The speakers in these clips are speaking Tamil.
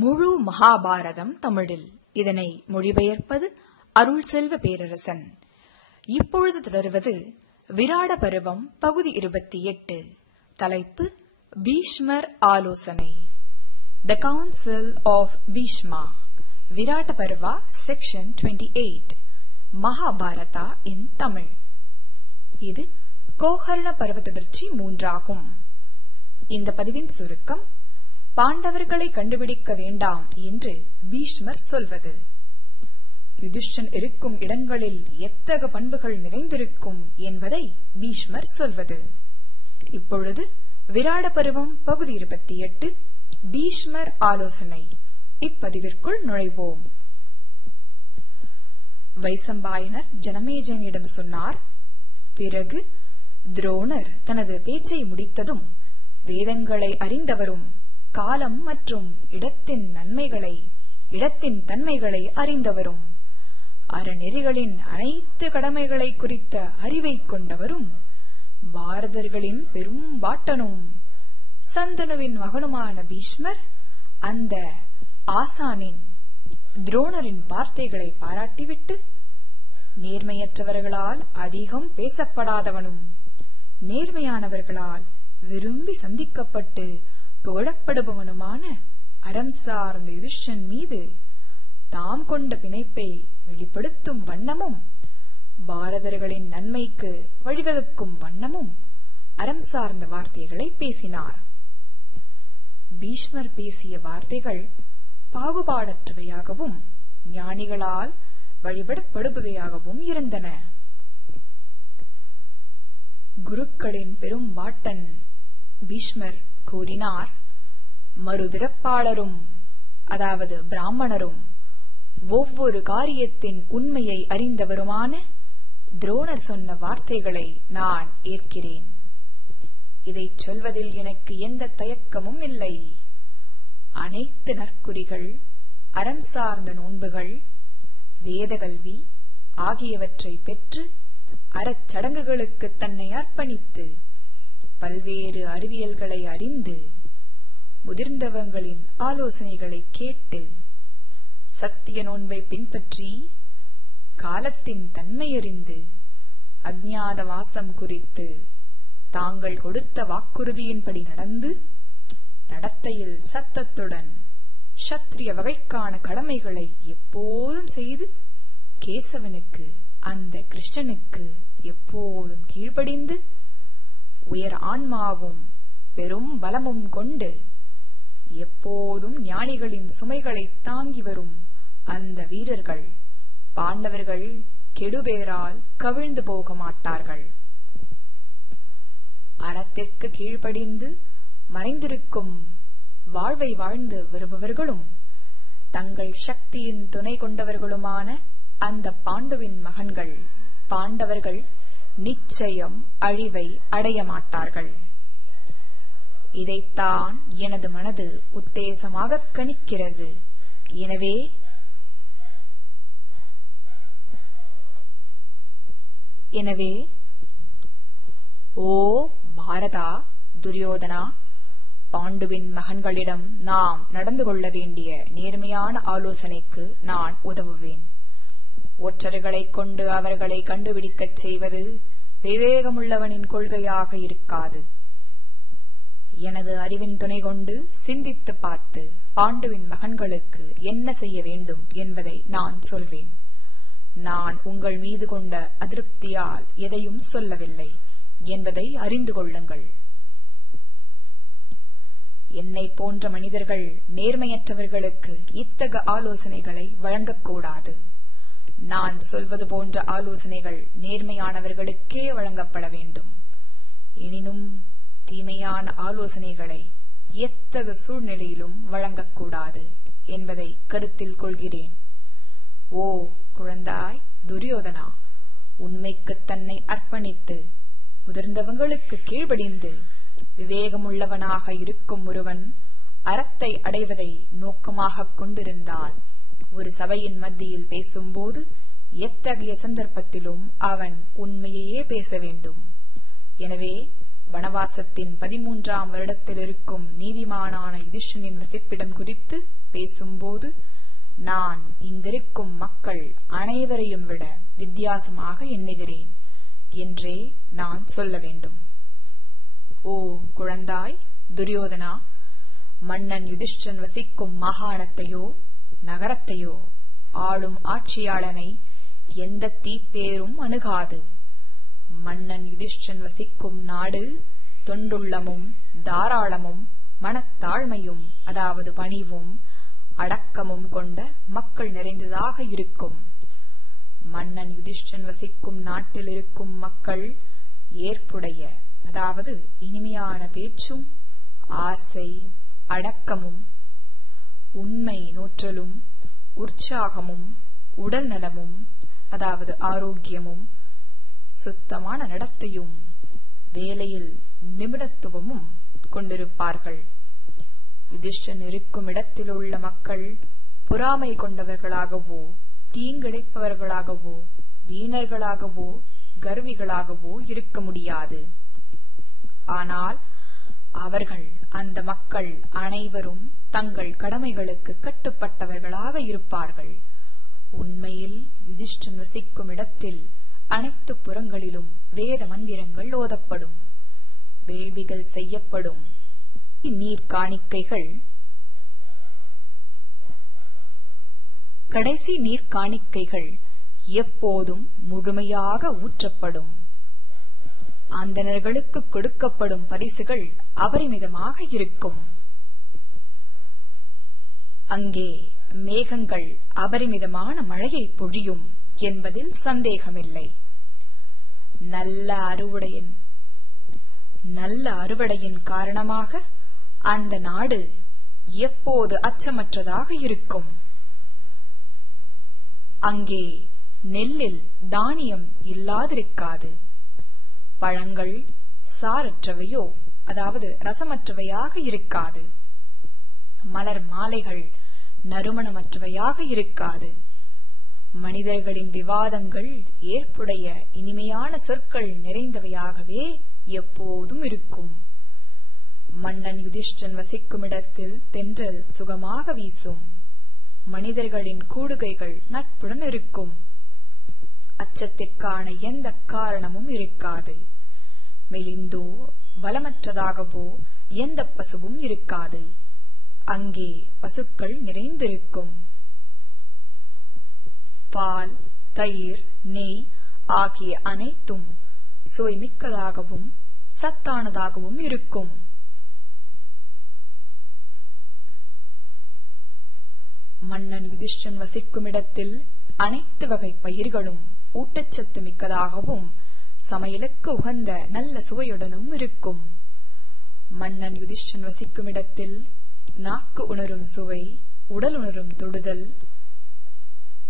முழு மகாபாரதம் தமிழில். இதனை மொழிபெயர்ப்பது அருள் செல்வ பேரரசன். இப்பொழுது தொடர்வது விராட பருவம் பகுதி 28. தலைப்பு பீஷ்மர் ஆலோசனை. The council of Bhishma. Virata Parva section 28. Mahabharata in Tamil. இது கோகர்ண பருவ தொடர்ச்சி 3 இந்த பதிவின் சுருக்கம்: பாண்டவர்களை கண்டுபிடிக்க வேண்டாம் என்று பீஷ்மர் சொல்வது. யுதிஷ்டன் இருக்கும் இடங்களில் எத்தகைய பண்புகள் நிறைந்திருக்கும் என்பதை பீஷ்மர் சொல்வது. இப்பொழுது விராட பருவம் பகுதி 28 பீஷ்மர் ஆலோசனை இப்பதிவிற்குள் நுழைவோம். வைசம்பாயனர் ஜனமேஜயனிடம் சொன்னார். பிறகு துரோணர் தனது பேச்சை முடித்ததும், வேதங்களை அறிந்தவரும் காலம் மற்றும் இடத்தின் தன்மைகளை அறிந்தவரும் அறநெறிகளின் அனைத்து கடமைகளை குறித்த அறிவை கொண்டவரும் பாரதர்களின் பெரும் பாட்டனும் சந்தனுவின் மகனுமான பீஷ்மர் அந்த ஆசானின் துரோணரின் வார்த்தைகளை பாராட்டிவிட்டு, நேர்மையற்றவர்களால் அதிகம் பேசப்படாதவனும் நேர்மையானவர்களால் விரும்பி சந்திக்கப்பட்டு புகழப்படுபவனுமான அறம் சார்ந்த யுதிஷ்டன் மீது தாம் கொண்ட பிணைப்பை வெளிப்படுத்தும் வண்ணமும், பாரதர்களின் நன்மைக்கு வழிவகுக்கும் வண்ணமும் அறம் சார்ந்த வார்த்தைகளை பேசினார். பீஷ்மர் பேசிய வார்த்தைகள் பாகுபாடற்றவையாகவும் ஞானிகளால் வழிபடப்படுபவையாகவும் இருந்தன. குருக்களின் பெரும் பாட்டன் பீஷ்மர் கூறினார். மறுபிறப்பாளரும் அதாவது பிராமணரும் ஒவ்வொரு காரியத்தின் உண்மையை அறிந்தவருமான துரோணர் சொன்ன வார்த்தைகளை நான் ஏற்கிறேன். இதை சொல்வதில் எனக்கு எந்த தயக்கமும் இல்லை. அனைத்து நற்குறிகள், அறம் சார்ந்த நோன்புகள், வேதகல்வி ஆகியவற்றை பெற்று அறச்சடங்குகளுக்கு தன்னை அர்ப்பணித்து பல்வேறு அறிவியல்களை அறிந்து முதிர்ந்தவங்களின் ஆலோசனைகளை கேட்டு சத்திய நோன்பை பின்பற்றி காலத்தின் தன்மையறிந்து அஞ்ஞாத வாசம் குறித்து தாங்கள் கொடுத்த வாக்குறுதியின்படி நடந்து நடத்தையில் சத்தத்துடன் சத்திரிய வகைக்கான கடமைகளை எப்போதும் செய்து கேசவனுக்கு அந்த கிருஷ்ணனுக்கு எப்போதும் கீழ்ப்படிந்து உயர் ஆன்மாவும் பெரும் பலமும் கொண்டு எப்போதும் ஞானிகளின் சுமைகளை தாங்கி வரும் அந்த வீரர்கள் பாண்டவர்கள் கெடுபேரால் கவிழ்ந்து போக மாட்டார்கள். அறத்திற்கு கீழ்ப்படிந்து மறைந்திருக்கும் வாழ்வை வாழ்ந்து வருபவர்களும் தங்கள் சக்தியின் துணை கொண்டவர்களுமான அந்த பாண்டுவின் மகன்கள் பாண்டவர்கள் நிச்சயம் அழிவை அடைய மாட்டார்கள். இதைத்தான் எனது மனது உத்தேசமாக கணிக்கிறது. எனவே ஓ பாரதா, துரியோதனா, பாண்டுவின் மகன்களிடம் நாம் நடந்து கொள்ள வேண்டிய நேர்மையான ஆலோசனைக்கு நான் உதவுவேன். ஒற்றர்களைக் கொண்டு அவர்களை கண்டுபிடிக்கச் செய்வது விவேகமுள்ளவனின் கொள்கையாக இருக்காது. எனது அறிவின் துணை கொண்டு சிந்தித்து பார்த்து பாண்டுவின் மகன்களுக்கு என்ன செய்ய வேண்டும் என்பதை நான் சொல்வேன். நான் உங்கள் மீது கொண்ட அதிருப்தியால் எதையும் சொல்லவில்லை என்பதை அறிந்து கொள்ளுங்கள். என்னை போன்ற மனிதர்கள் நேர்மையற்றவர்களுக்கு இத்தகைய ஆலோசனைகளை வழங்கக்கூடாது. நான் சொல்வது போன்ற ஆலோசனைகள் நேர்மையானவர்களுக்கே வழங்கப்பட வேண்டும். எனினும் தீமையான ஆலோசனைகளை எத்தகைய சூழ்நிலையிலும் வழங்கக்கூடாது என்பதை கருத்தில் கொள்கிறேன். ஓ குழந்தாய் துரியோதனா, உண்மைக்கு தன்னை அர்ப்பணித்து முதிர்ந்தவங்களுக்கு கீழ்ப்படிந்து விவேகமுள்ளவனாக இருக்கும் ஒருவன் அறத்தை அடைவதை நோக்கமாக கொண்டிருந்தால் ஒரு சபையின் மத்தியில் பேசும்போது எத்தகைய சந்தர்ப்பத்திலும் அவன் உண்மையையே பேச வேண்டும். எனவே வனவாசத்தின் 13ஆம் வருடத்தில் இருக்கும் நீதிமானான யுதிஷ்டனின் வசிப்பிடம் குறித்து பேசும்போது, நான் இங்கிருக்கும் மக்கள் அனைவரையும் விட வித்தியாசமாக எண்ணுகிறேன் என்றே நான் சொல்ல வேண்டும். ஓ குழந்தாய் துரியோதனா, மன்னன் யுதிஷ்டன் வசிக்கும் மாகாணத்தையோ நகரத்தையோ ஆளும் ஆட்சியாளனை எந்த தீப்பேரும் அணுகாது. மன்னன் யுதிஷ்டன் வசிக்கும் நாடு தொண்டுள்ளமும் தாராளமும் மனத்தாழ்மையும், அதாவது பணிவும் அடக்கமும் கொண்ட மக்கள் நிறைந்ததாக இருக்கும். மன்னன் யுதிஷ்டன் வசிக்கும் நாட்டில் இருக்கும் மக்கள் ஏற்புடைய, அதாவது இனிமையான பேச்சும் ஆசை அடக்கமும் உண்மை நோற்றலும் உற்சாகமும் உடல் நலமும், அதாவது ஆரோக்கியமும் சுத்தமான நடத்தையும் வேலையில் நிபுணத்துவமும் கொண்டிருப்பார்கள். யுதிஷ்டன் இருக்கும் இடத்தில் உள்ள மக்கள் பொறாமை கொண்டவர்களாகவோ தீங்கிழைப்பவர்களாகவோ வீணர்களாகவோ கர்விகளாகவோ இருக்க முடியாது. ஆனால் அவர்கள், அந்த மக்கள் அனைவரும் தங்கள் கடமைகளுக்கு கட்டுப்பட்டவர்களாக இருப்பார்கள். உண்மையில் யுதிஷ்டன் வசிக்கும் இடத்தில் அனைத்து புறங்களிலும் வேத மந்திரங்கள் ஓதப்படும், வேள்விகள் செய்யப்படும், நீர் காணிக்கைகள், கடைசி நீர் காணிக்கைகள் எப்போதும் முழுமையாக ஊற்றப்படும். அந்தணர்களுக்கு கொடுக்கப்படும் பரிசுகள் அபரிமிதமாக இருக்கும். அங்கே மேகங்கள் அபரிமிதமான மழையை பொழியும் என்பதில் சந்தேகமில்லை. நல்ல அறுவடையின் காரணமாக அந்த நாடு எப்போது அச்சமற்றதாக இருக்கும். அங்கே நெல்லில் தானியம் இல்லாதிருக்காது. பழங்கள் சாரற்றவையோ, அதாவது ரசமற்றவையாக இருக்காது. மலர் மாலைகள் நறுமணமற்றவையாக இருக்காது. மனிதர்களின் விவாதங்கள் ஏற்புடைய இனிமையான சொற்கள் நிறைந்தவையாகவே எப்போதும் இருக்கும். மன்னன் யுதிஷ்டன் வசிக்கும் இடத்தில் தென்றல் சுகமாக வீசும். மனிதர்களின் கூடுகைகள் நட்புடன் இருக்கும். அச்சத்திற்கான எந்த காரணமும் இருக்காது. மெலிந்தோ பலமற்றதாகவோ எந்த பசுவும் இருக்காது. அங்கே பசுக்கள் நிறைந்திருக்கும். பால், தயிர், நெய் ஆகிய அனைத்தும் சுவைமிக்கதாகவும் சத்தானதாகவும் இருக்கும். மன்னன் யுதிஷ்டன் வசிக்கும் இடத்தில் அனைத்து வகை பயிர்களும் ஊட்டச்சத்து மிக்கதாகவும் சமையலுக்கு உகந்த நல்ல சுவையுடனும் இருக்கும். மன்னன் யுதிஷ்டன் வசிக்கும் இடத்தில் நாக்கு உணரும் சுவை, உடல் உணரும் தொடுதல்,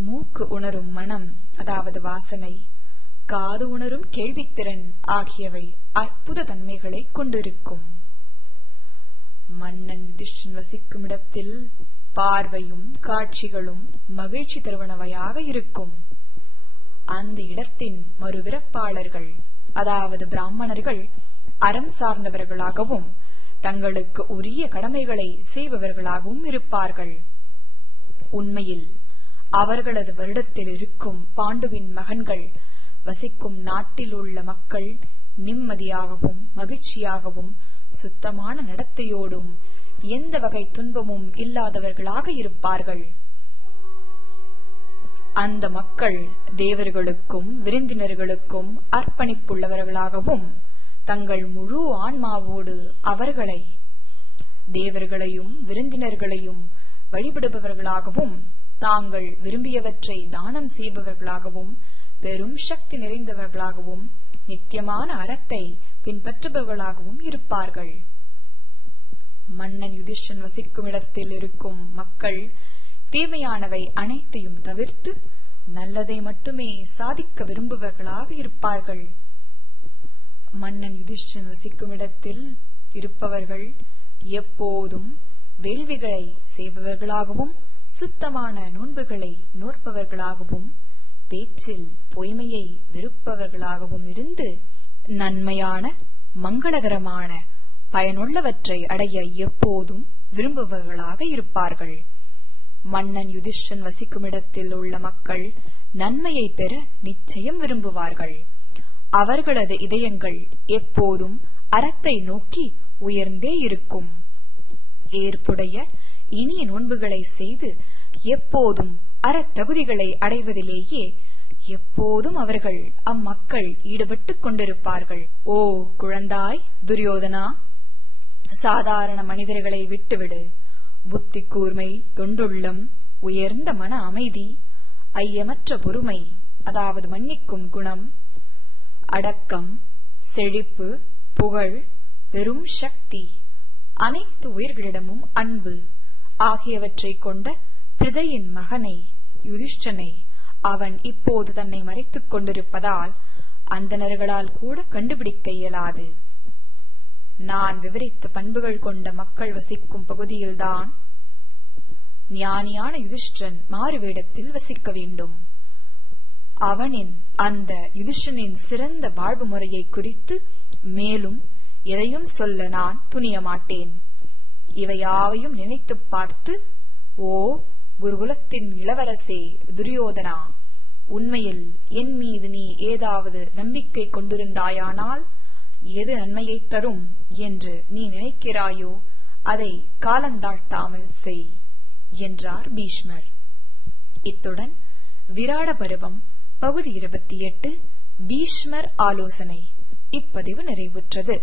மூக்கு உணரும் மனம், அதாவது வாசனை, காது உணரும் கேள்வித்திறன் ஆகியவை அற்புத தன்மைகளை கொண்டிருக்கும். மன்னன் யுதிஷ்டன் வசிக்கும் இடத்தில் பார்வையும் காட்சிகளும் மகிழ்ச்சி தருவனவையாக இருக்கும். அந்த இடத்தின் மறுபிறப்பாளர்கள், அதாவது பிராமணர்கள், அறம் சார்ந்தவர்களாகவும் தங்களுக்கு உரிய கடமைகளை செய்பவர்களாகவும் இருப்பார்கள். உண்மையில் அவர்களது வருடத்தில் இருக்கும் பாண்டுவின் மகன்கள் வசிக்கும் நாட்டில் உள்ள மக்கள் நிம்மதியாகவும் மகிழ்ச்சியாகவும் சுத்தமான நடத்தையோடும் எந்த வகை துன்பமும் இல்லாதவர்களாக இருப்பார்கள். அந்த மக்கள் தேவர்களுக்கும் விருந்தினர்களுக்கும் அர்ப்பணிப்புள்ளவர்களாகவும் தங்கள் முழு ஆன்மாவோடு அவர்களை, தேவர்களையும் விருந்தினர்களையும் வழிபடுபவர்களாகவும் தாங்கள் விரும்பியவற்றை தானம் செய்பவர்களாகவும் பெரும் சக்தி நிறைந்தவர்களாகவும் நித்தியமான அறத்தை பின்பற்றுபவர்களாகவும் இருப்பார்கள். மன்னன் யுதிஷ்டன் வசிக்கும் இடத்தில் இருக்கும் மக்கள் தீமையானவை அனைத்தையும் தவிர்த்து நல்லதை மட்டுமே சாதிக்க விரும்புபவர்களாக இருப்பார்கள். மன்னன் யுதிஷ்டன் வசிக்கும் இடத்தில் இருப்பவர்கள் எப்போதும் வேள்விகளை செய்பவர்களாகவும் சுத்தமான நோன்புகளை நோற்பவர்களாகவும் பேச்சில் பொய்மையை வெறுப்பவர்களாகவும் இருந்து நன்மையான மங்களகரமான பயனுள்ளவற்றை அடைய எப்போதும் விரும்புபவர்களாக இருப்பார்கள். மன்னன் யுதிஷ்டன் வசிக்கும் இடத்தில் உள்ள மக்கள் நன்மையை பெற நிச்சயம் விரும்புவார்கள். அவர்களது இதயங்கள் எப்போதும் அறத்தை நோக்கி உயர்ந்தே இருக்கும். ஏற்புடைய இனிய நோன்புகளை செய்து எப்போதும் அறத்தகுதிகளை அடைவதிலேயே எப்போதும் அவர்கள் அம்மக்கள் ஈடுபட்டுக் கொண்டிருப்பார்கள். ஓ குழந்தாய் துரியோதனா, சாதாரண மனிதர்களை விட்டுவிடு. புத்தி கூர்மை, தொண்டுள்ளம், உயர்ந்த மன அமைதி, ஐயமற்ற பொறுமை, அதாவது மன்னிக்கும் குணம், அடக்கம், செழிப்பு, புகழ், பெரும் சக்தி, அனைத்து உயிர்களிடமும் அன்பு ஆகியவற்றை கொண்ட பிரிதையின் மகனை யுதிஷ்டனை அவன் இப்போது தன்னை மறைத்துக் கொண்டிருப்பதால் அந்தணர்களால் கூட கண்டுபிடிக்க இயலாது. நான் விவரித்த பண்புகள் கொண்ட மக்கள் வசிக்கும் பகுதியில்தான் ஞானியான யுதிஷ்டன் மாறுவேடத்தில் வசிக்க வேண்டும். அவனின் அந்த யுதிஷ்டனின் சிறந்த வாழ்வு முறையை குறித்து மேலும் எதையும் சொல்ல நான் துணிய மாட்டேன். இவையாவையும் நினைத்து பார்த்து, ஓ குருகுலத்தின் இளவரசே துரியோதனா, உண்மையில் என் மீது நீ ஏதாவது நம்பிக்கை கொண்டிருந்தாயானால் எது நன்மையை தரும் என்று நீ நினைக்கிறாயோ அதை காலந்தாழ்த்தாமல் செய் என்றார் பீஷ்மர். இத்துடன் விராட பருவம் பகுதி 28 பீஷ்மர் ஆலோசனை இப்பதிவு நிறைவுற்றது.